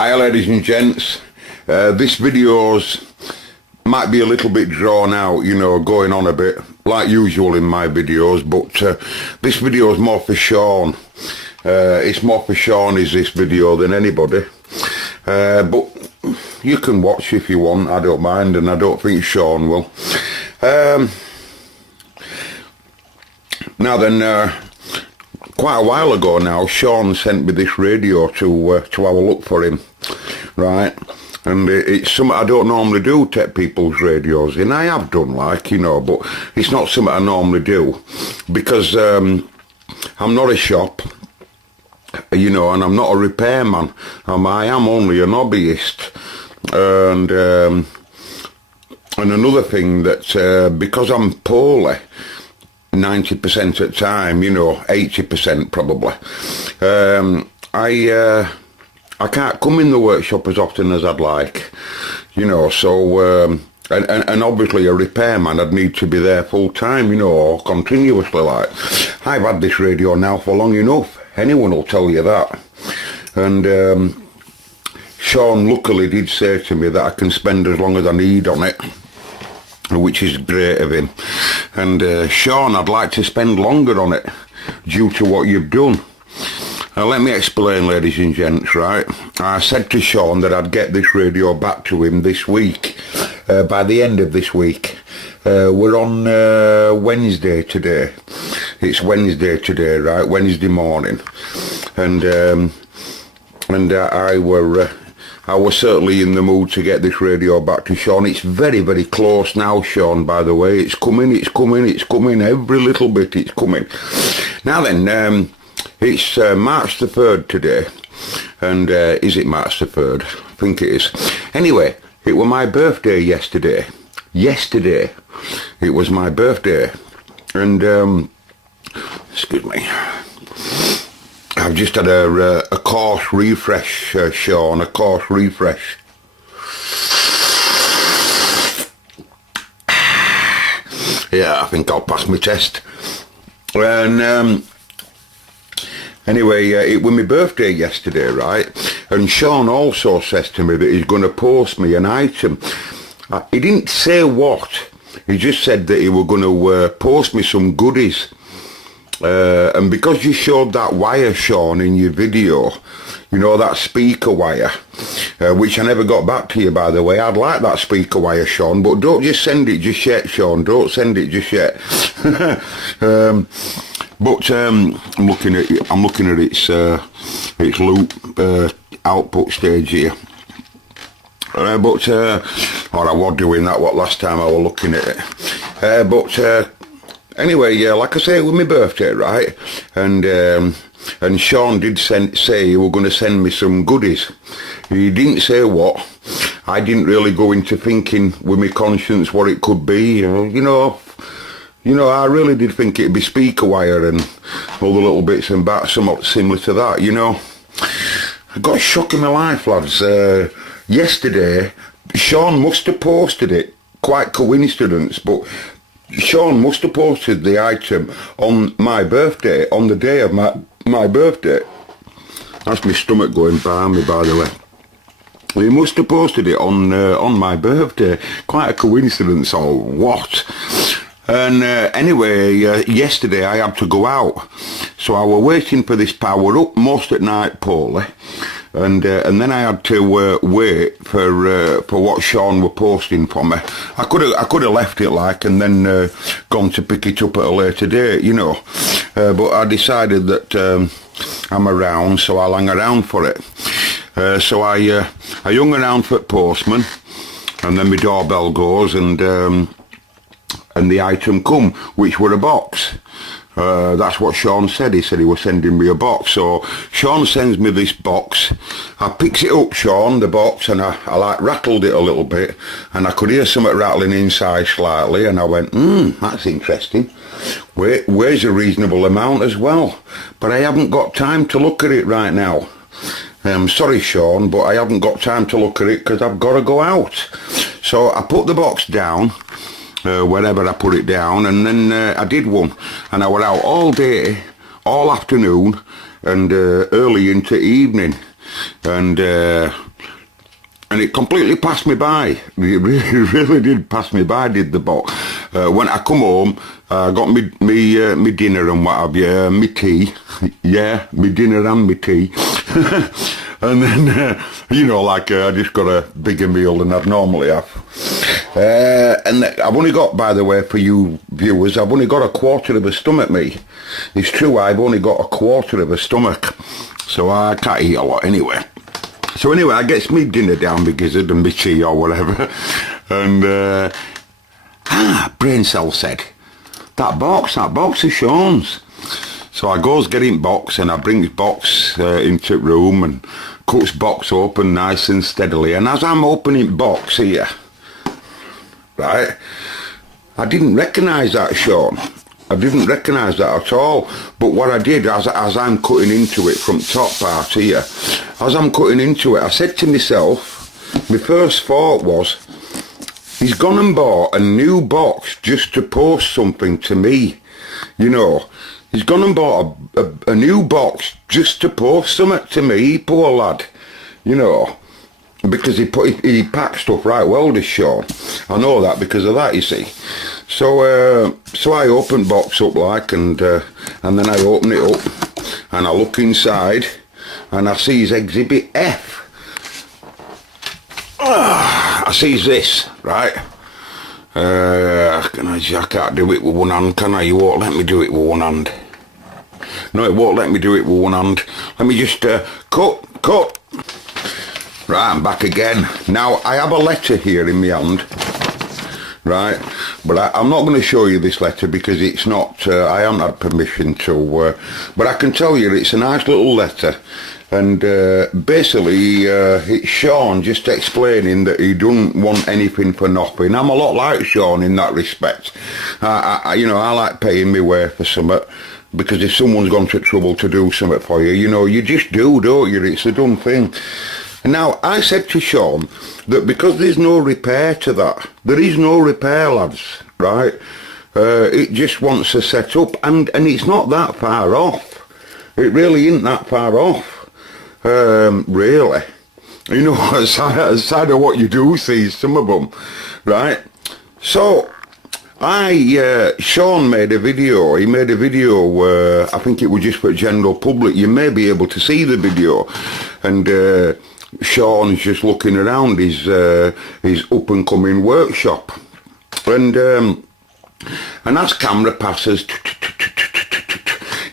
Hi ladies and gents, this video's might be a little bit drawn out, you know, going on a bit like usual in my videos, but this video is more for Sean. It's more for Sean is this video than anybody, but you can watch if you want, I don't mind, and I don't think Sean will. Now then, quite a while ago now, Sean sent me this radio to have a look for him, right? And it's something I don't normally do, take people's radios in. I have done, like, you know, but it's not something I normally do because I'm not a shop, you know, and I'm not a repairman. I am only an hobbyist. And another thing that because I'm poorly 90% of the time, you know, 80% probably, I can't come in the workshop as often as I'd like, you know, so and obviously a repairman, I'd need to be there full time, you know, or continuously. Like, I've had this radio now for long enough, anyone will tell you that. And Sean luckily did say to me that I can spend as long as I need on it, which is great of him. And Sean, I'd like to spend longer on it due to what you've done. Now let me explain, ladies and gents, right? I said to Sean that I'd get this radio back to him this week, by the end of this week. We're on Wednesday today. It's Wednesday today, right? Wednesday morning. And I was certainly in the mood to get this radio back to Sean. It's very, very close now, Sean, by the way. It's coming, every little bit it's coming. Now then, it's March the 3rd today. And is it March the 3rd? I think it is. Anyway, it was my birthday yesterday. Yesterday, it was my birthday. And, excuse me. I've just had a course refresh, Sean, a course refresh. Yeah, I think I'll pass my test. And anyway, it was my birthday yesterday, right? And Sean also says to me that he's going to post me an item. He didn't say what. He just said that he was going to post me some goodies. And because you showed that wire, Sean, in your video, you know, that speaker wire, which I never got back to you, by the way. I'd like that speaker wire, Sean, but don't just send it just yet, Sean. Don't send it just yet. But I'm looking at its loop output stage here. Or I was doing that last time I was looking at it. Anyway, yeah, like I say, it was my birthday, right? And Sean did say he was going to send me some goodies. He didn't say what. I didn't really go into thinking with my conscience what it could be. You know, I really did think it'd be speaker wire and all the little bits and bats, somewhat similar to that, you know. I got a shock in my life, lads. Yesterday, Sean must have posted it. Quite coincidence, but Sean must have posted the item on my birthday, on the day of my birthday. That's my stomach going by me, by the way. He must have posted it on my birthday. Quite a coincidence, or what? And anyway, yesterday I had to go out, so I was waiting for this power up most at night, poorly. And then I had to wait for what Sean was posting for me. I could have left it, like, and then gone to pick it up at a later date, you know. But I decided that I'm around, so I'll hang around for it. So I hung around for the postman, and then my doorbell goes, and the item come, which were a box. That's what Sean said. He said he was sending me a box. So Sean sends me this box. I picks it up, Sean, the box, and I like rattled it a little bit, and I could hear something rattling inside slightly, and I went, that's interesting. Weighs a reasonable amount as well, but I haven't got time to look at it right now. Sorry, Sean, but I haven't got time to look at it because I've got to go out. So I put the box down, wherever I put it down, and then I did one, and I was out all day, all afternoon, and early into evening. and it completely passed me by. It really did pass me by, did the box. When I come home, I got me dinner and what have you, me tea. Yeah, me dinner and me tea. And then, you know, like I just got a bigger meal than I'd normally have. And I've only got, by the way, for you viewers, I've only got a quarter of a stomach, me. It's true, I've only got a quarter of a stomach. So I can't eat a lot anyway. So anyway, I gets me dinner down my gizzard and my tea or whatever. And, brain cell said, that box of Shaun's. So I goes getting box and I brings box into the room and cuts box open nice and steadily. And as I'm opening box here, right, I didn't recognise that, Shaun. I didn't recognise that at all. But what I did, as I'm cutting into it from top part here, as I'm cutting into it, I said to myself, my first thought was, he's gone and bought a new box just to post something to me, you know. He's gone and bought a new box just to post something to me, poor lad, you know, because he packed stuff right well, this Shaun. I know that because of that, you see. So so I opened box up like, and then I open it up, and I look inside, and I sees Exhibit F. I sees this, right. I can't do it with one hand, can I? You won't let me do it with one hand. No, it won't let me do it with one hand. Let me just cut. Right, I'm back again. Now, I have a letter here in my hand, right? But I'm not going to show you this letter because it's not, I haven't had permission to, but I can tell you it's a nice little letter. And basically, it's Shaun just explaining that he doesn't want anything for nothing. I'm a lot like Shaun in that respect. You know, I like paying me way for something, because if someone's gone to trouble to do something for you, you know, you just do, don't you? It's a done thing. And now, I said to Shaun that because there's no repair to that, there is no repair, lads, right? It just wants to set up, and it's not that far off. It really isn't that far off. Really, you know, aside of what you do see, some of them, right? So Shaun made a video. He made a video where I think it was just for general public. You may be able to see the video, and Shaun's just looking around his up and coming workshop, and as camera passes,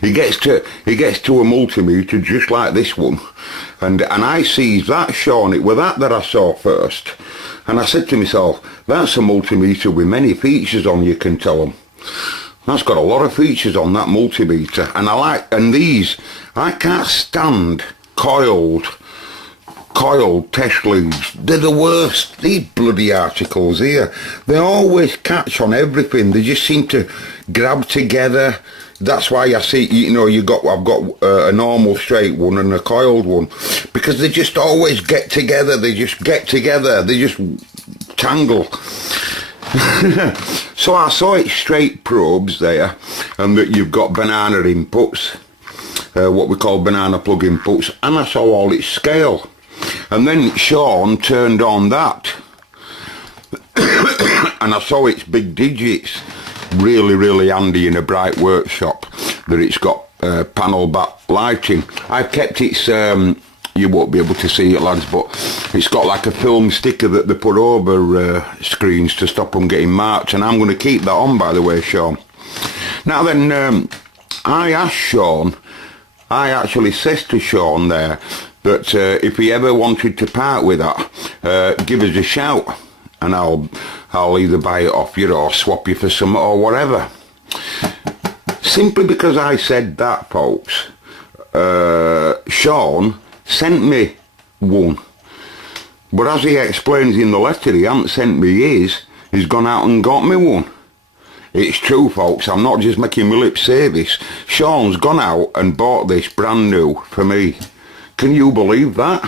he gets to a multimeter just like this one, and I sees that, Shaun. It was that I saw first, and I said to myself, that's a multimeter with many features on, you can tell them. That's got a lot of features on that multimeter, and these, I can't stand coiled test leads. They're the worst. These bloody articles here, they always catch on everything. They just seem to grab together. That's why I see, you know, I've got a normal straight one and a coiled one, because they just always get together. They just tangle. So I saw it straight probes there, and that you've got banana inputs, what we call banana plug inputs, and I saw all its scale. And then Shaun turned on that, and I saw its big digits. Really, really handy in a bright workshop that it's got panel back lighting. I've kept its, you won't be able to see it, lads, but it's got like a film sticker that they put over screens to stop them getting marked, and I'm going to keep that on, by the way, Shaun. Now then, I asked Shaun, I actually says to Shaun there that if he ever wanted to part with that, give us a shout, and I'll either buy it off you or swap you for some or whatever. Simply because I said that, folks, Shaun sent me one. But as he explains in the letter, he hasn't sent me his, he's gone out and got me one. It's true, folks, I'm not just making my lip service. Shaun's gone out and bought this brand new for me. Can you believe that?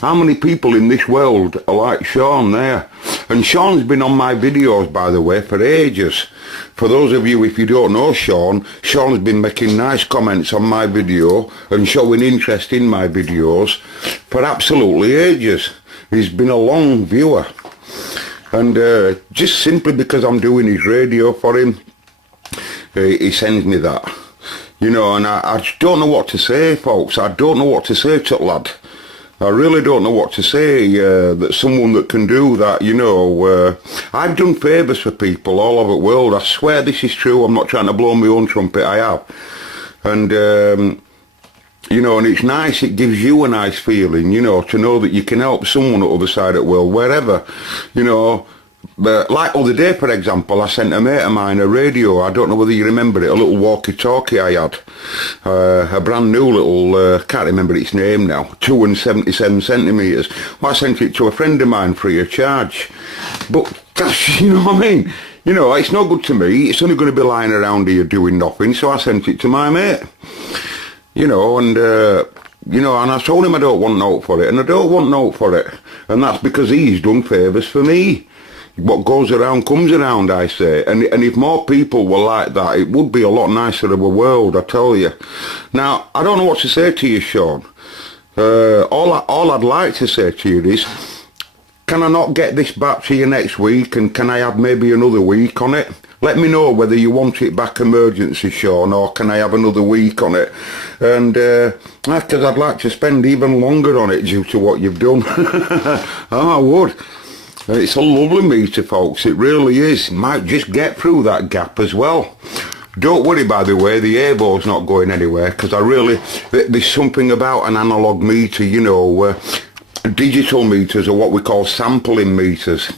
How many people in this world are like Shaun there? And Sean's been on my videos, by the way, for ages. For those of you, if you don't know Sean, Sean's been making nice comments on my video and showing interest in my videos for absolutely ages. He's been a long viewer. And just simply because I'm doing his radio for him, he sends me that. You know, and I just don't know what to say, folks. I don't know what to say to the lad. I really don't know what to say, that someone that can do that, you know. I've done favours for people all over the world. I swear this is true. I'm not trying to blow my own trumpet, I have. And, you know, and it's nice, it gives you a nice feeling, you know, to know that you can help someone at the other side of the world, wherever, you know. But like other day, for example, I sent a mate of mine a radio. I don't know whether you remember it, a little walkie-talkie I had. A brand new little, can't remember its name now, 277 centimetres. Well, I sent it to a friend of mine free of charge. But that's, you know what I mean? You know, it's no good to me. It's only going to be lying around here doing nothing, so I sent it to my mate. You know, and... you know, and I told him I don't want note for it, and I don't want note for it. And that's because he's done favours for me. What goes around comes around, I say. And if more people were like that, it would be a lot nicer of a world, I tell you. Now, I don't know what to say to you, Sean. All I'd like to say to you is, can I not get this back to you next week, and can I have maybe another week on it? Let me know whether you want it back emergency, Sean, or can I have another week on it? And because I'd like to spend even longer on it due to what you've done. Oh, I would. It's a lovely meter, folks, it really is. Might just get through that gap as well. Don't worry, by the way, the airbo's not going anywhere, because I really, there's something about an analogue meter, you know, digital meters are what we call sampling meters.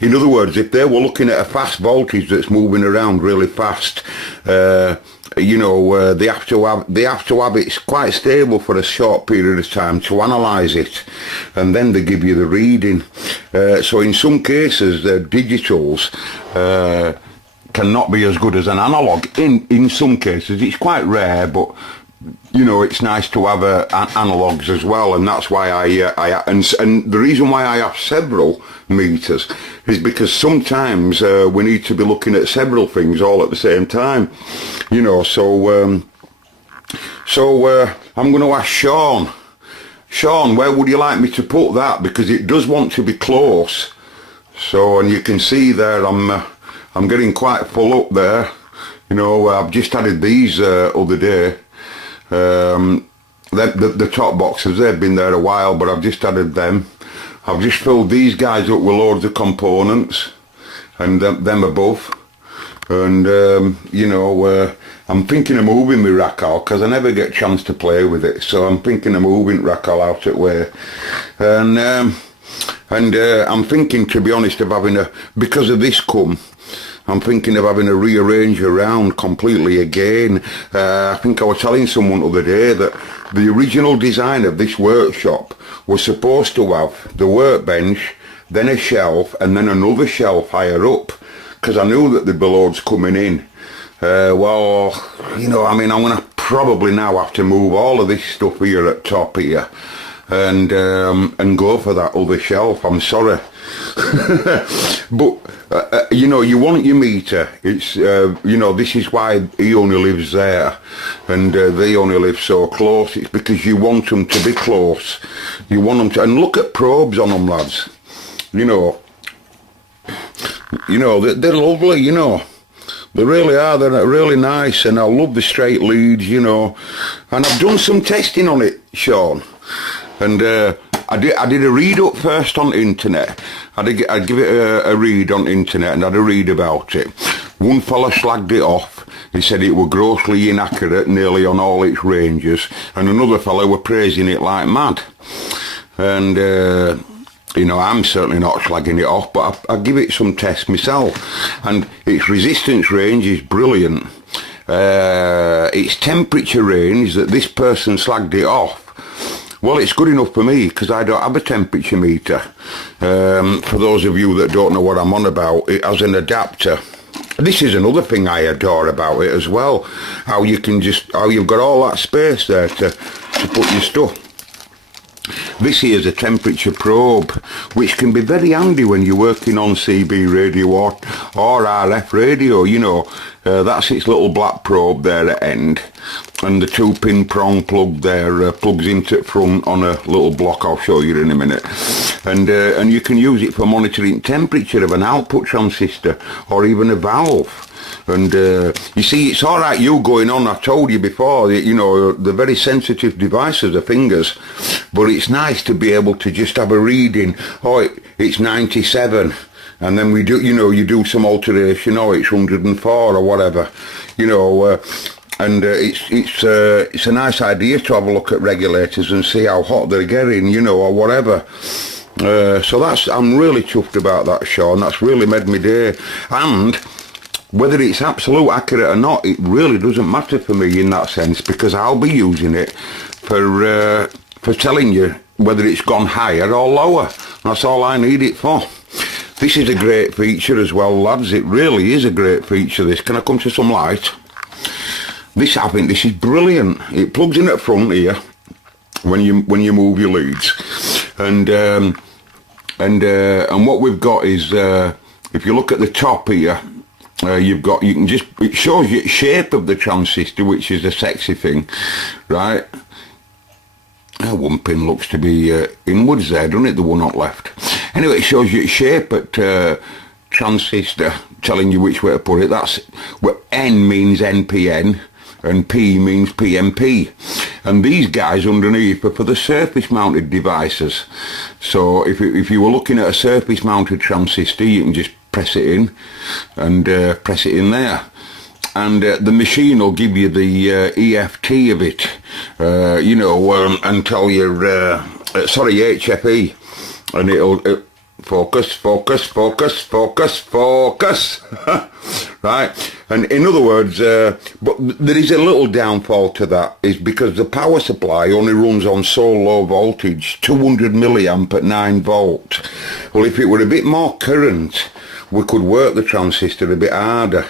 In other words, if they were looking at a fast voltage that's moving around really fast, you know, they have to have it quite stable for a short period of time to analyse it, and then they give you the reading. So in some cases, the digitals cannot be as good as an analogue. In some cases, it's quite rare, but you know, it's nice to have analogues as well, and that's why and the reason why I have several meters is because sometimes we need to be looking at several things all at the same time, you know. So I'm going to ask Sean. Sean, where would you like me to put that? Because it does want to be close. So, and you can see there, I'm getting quite full up there. You know, I've just added these other day. The top boxes, they've been there a while, but I've just added them. I've just filled these guys up with loads of components, and them above. And you know, I'm thinking of moving my Racal, because I never get a chance to play with it, so I'm thinking of moving Racal out of the way. And I'm thinking, to be honest, of having because of this I'm thinking of having to rearrange around completely again. I think I was telling someone the other day that the original design of this workshop was supposed to have the workbench, then a shelf, and then another shelf higher up, because I knew that the loads coming in. Well, you know, I mean, I'm going to probably now have to move all of this stuff here at top here, and go for that other shelf. I'm sorry. But you know, you want your meter. It's you know, this is why he only lives there, and they only live so close. It's because you want them to be close. You want them to, and look at probes on them, lads. You know, they're lovely. You know, they really are. They're really nice, and I love the straight leads. You know, and I've done some testing on it, Sean, and I did a read up first on the internet. I'd give it a read on the internet, and I had a read about it. One fella slagged it off. He said it were grossly inaccurate nearly on all its ranges, and another fella were praising it like mad. And you know, I'm certainly not slagging it off, but I give it some tests myself, and its resistance range is brilliant. Its temperature range that this person slagged it off, well, it's good enough for me, because I don't have a temperature meter. For those of you that don't know what I'm on about, it has an adapter. This is another thing I adore about it as well. How you've got all that space there to put your stuff. this here is a temperature probe, which can be very handy when you're working on CB radio or RF radio, you know. That's its little black probe there at end, and the 2-pin prong plug there plugs into the front on a little block. I'll show you in a minute, and you can use it for monitoring temperature of an output transistor or even a valve. And you see, it's all right you going on, I told you before, that, you know, they're very sensitive devices, the fingers, but it's nice to be able to just have a reading. Oh, it's 97. And then we do, you know, you do some alteration, or it's 104 or whatever, you know, and it's a nice idea to have a look at regulators and see how hot they're getting, you know, or whatever. So I'm really chuffed about that, Sean. That's really made me day. And whether it's absolute accurate or not, it really doesn't matter for me in that sense, because I'll be using it for telling you whether it's gone higher or lower. That's all I need it for. This is a great feature as well, lads. It really is a great feature, this. Can I come to some light? I think this is brilliant. It plugs in at front here when you move your leads, and what we've got is, if you look at the top here, it shows you the shape of the transistor, which is a sexy thing, right? One pin looks to be inwards there, doesn't it? The one on left. Anyway, it shows you its shape at transistor, telling you which way to put it. That's where N means NPN and P means PNP. And these guys underneath are for the surface mounted devices. So if you were looking at a surface mounted transistor, you can just press it in and press it in there. And the machine will give you the EFT of it, you know, and tell you, sorry, HFE, and it'll focus, focus, focus, focus, focus, right? And in other words, but there is a little downfall to that, is because the power supply only runs on so low voltage, 200 milliamp at 9 volt. Well, if it were a bit more current, we could work the transistor a bit harder.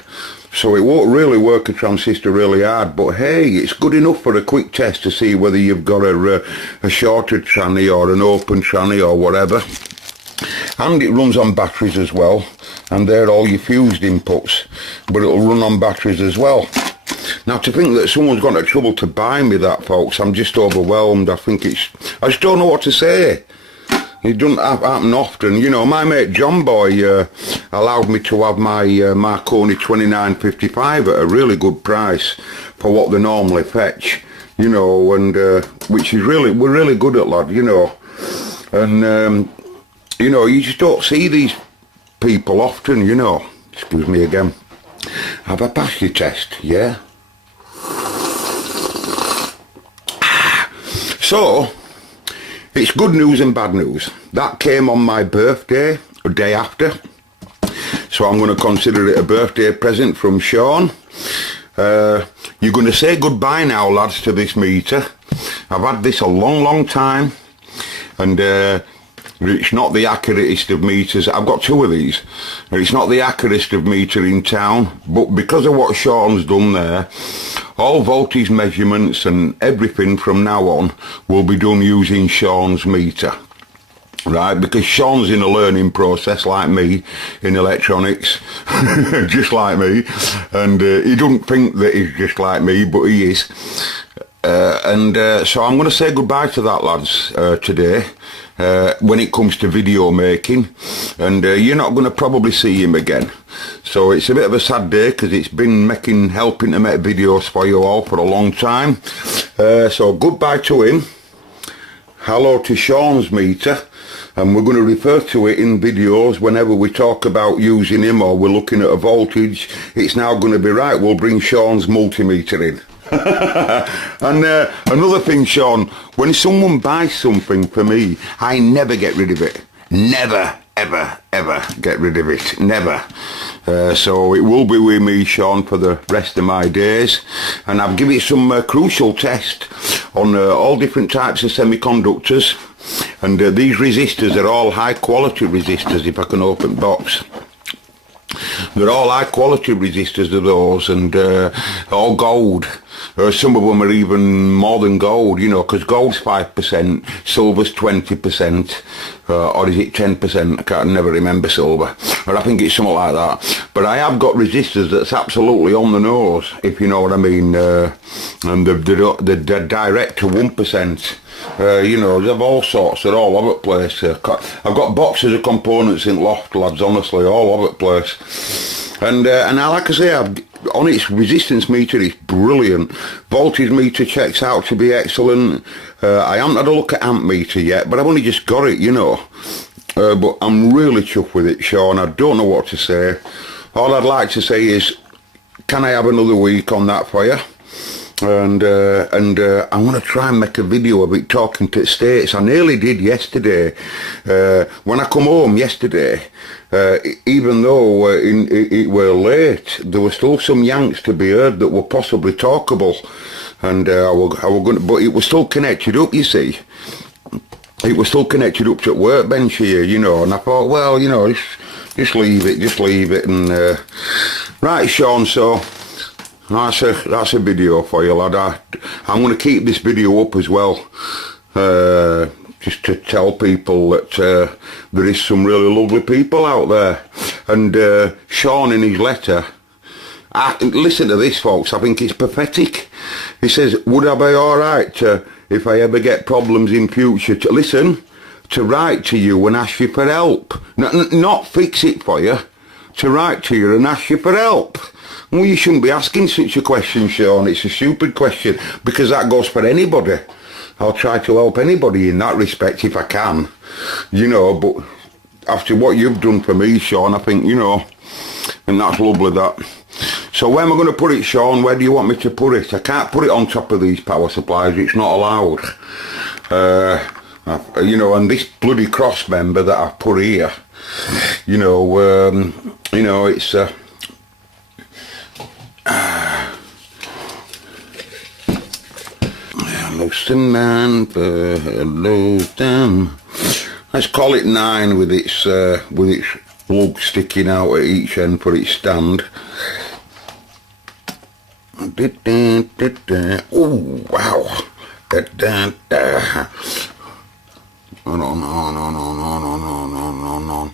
So it won't really work a transistor really hard, but hey, it's good enough for a quick test to see whether you've got a shorted tranny or an open tranny or whatever. And it runs on batteries as well, and they're all your fused inputs, but it'll run on batteries as well. Now, to think that someone's gone to trouble to buy me that, folks, I'm just overwhelmed. I just don't know what to say. It doesn't happen often. You know, my mate John Boy allowed me to have my Marconi 2955 at a really good price for what they normally fetch, you know, and which is we're really good at, lad, you know. And, you know, you just don't see these people often, you know. Excuse me again. Have I passed your test? Yeah. So, it's good news and bad news. That came on my birthday, a day after. So I'm going to consider it a birthday present from Sean. You're going to say goodbye now, lads, to this meter. I've had this a long, long time. And it's not the accuratest of meters. I've got 2 of these. It's not the accuratest of meter in town. But because of what Sean's done there, all voltage measurements and everything from now on will be done using Sean's meter, right? Because Sean's in a learning process like me in electronics, just like me, and he doesn't think that he's just like me, but he is. So I'm going to say goodbye to that, lads, today, when it comes to video making, and you're not going to probably see him again. So it's a bit of a sad day, because it's been helping to make videos for you all for a long time. So goodbye to him, hello to Sean's meter, and we're going to refer to it in videos whenever we talk about using him or we're looking at a voltage. It's now going to be right, we'll bring Sean's multimeter in. And another thing, Sean, when someone buys something for me, I never get rid of it. Never, ever, ever get rid of it. Never. So it will be with me, Sean, for the rest of my days. And I've given it some crucial tests on all different types of semiconductors. And these resistors are all high quality resistors, if I can open the box. They're all high quality resistors of those, and all gold. Some of them are even more than gold, you know, because gold's 5%, silver's 20%, or is it 10%? I can't never remember silver, but I think it's something like that. But I have got resistors that's absolutely on the nose, if you know what I mean, and they're direct to 1%. You know, they have all sorts, they're all over the place. I've got boxes of components in loft, lads, honestly, all over the place. And like I say, on its resistance meter, it's brilliant. Voltage meter checks out to be excellent. I haven't had a look at amp meter yet, but I've only just got it, you know. But I'm really chuffed with it, Sean. I don't know what to say. All I'd like to say is, can I have another week on that for you? And I want to try and make a video of it talking to the States. I nearly did yesterday. When I come home yesterday, even though it were late, there were still some yanks to be heard that were possibly talkable. And I were going to, but it was still connected up, you see. It was still connected up to the workbench here, you know. And I thought, well, you know, just leave it. And right, Sean, so that's a video for you, lad. I'm going to keep this video up as well, just to tell people that there is some really lovely people out there. And Sean, in his letter, listen to this, folks, I think it's pathetic. He says, would I be alright if I ever get problems in future to write to you and ask you for help? Not fix it for you, to write to you and ask you for help. Well, you shouldn't be asking such a question, Sean. It's a stupid question, because that goes for anybody. I'll try to help anybody in that respect if I can, you know, but after what you've done for me, Sean, I think, you know, and that's lovely, that. So where am I going to put it, Sean? Where do you want me to put it? I can't put it on top of these power supplies. It's not allowed. You know, and this bloody cross member that I've put here, you know, it's... Let's call it 9 with its lug sticking out at each end for its stand. Oh wow! No.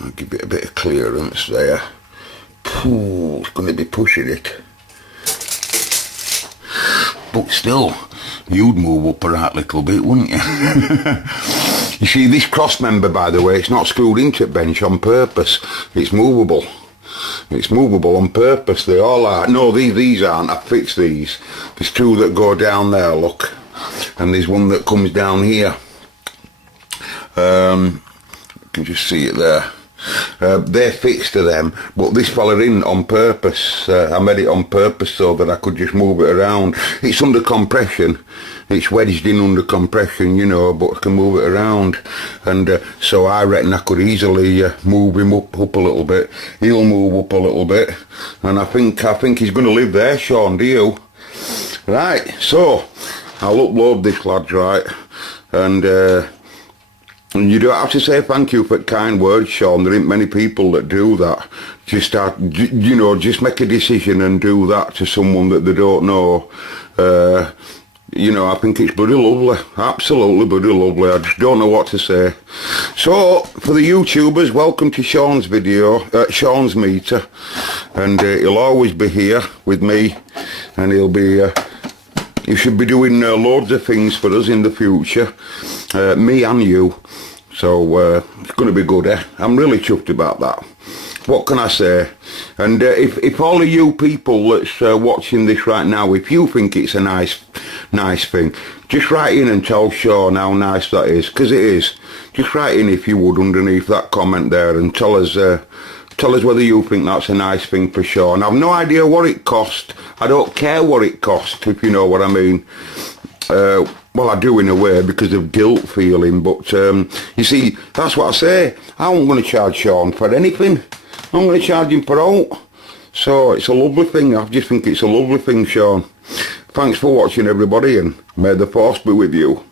I'll give it a bit of clearance there. Ooh, it's going to be pushing it. But still, you'd move up a right little bit, wouldn't you? You see, this cross member, by the way, it's not screwed into the bench on purpose. It's movable. It's movable on purpose. They all are. No, these aren't. I fixed these. There's 2 that go down there, look. And there's one that comes down here. You can just see it there. They're fixed to them, but this fella in on purpose. I made it on purpose so that I could just move it around. It's under compression, it's wedged in under compression, you know, but I can move it around. And so I reckon I could easily move him up a little bit. He'll move up a little bit, and I think he's going to live there, Sean, do you? Right, so I'll upload this, lads, right, and you don't have to say thank you for kind words, Sean. There ain't many people that do that. Just start, you know, just make a decision and do that to someone that they don't know. You know, I think it's bloody lovely. Absolutely bloody lovely. I just don't know what to say. So, for the YouTubers, welcome to Sean's video, Sean's meter. And he'll always be here with me. And he'll be... he should be doing loads of things for us in the future. Me and you. So it's going to be good, eh? I'm really chuffed about that. What can I say? And if all of you people that's watching this right now, if you think it's a nice thing, just write in and tell Sean how nice that is, because it is. Just write in, if you would, underneath that comment there, and tell us whether you think that's a nice thing for Sean. I've no idea what it cost. I don't care what it cost, if you know what I mean. Well, I do in a way because of guilt feeling, but you see, that's what I say. I'm going to charge Sean for anything. I'm going to charge him for all. So it's a lovely thing. I just think it's a lovely thing, Sean. Thanks for watching, everybody, and may the force be with you.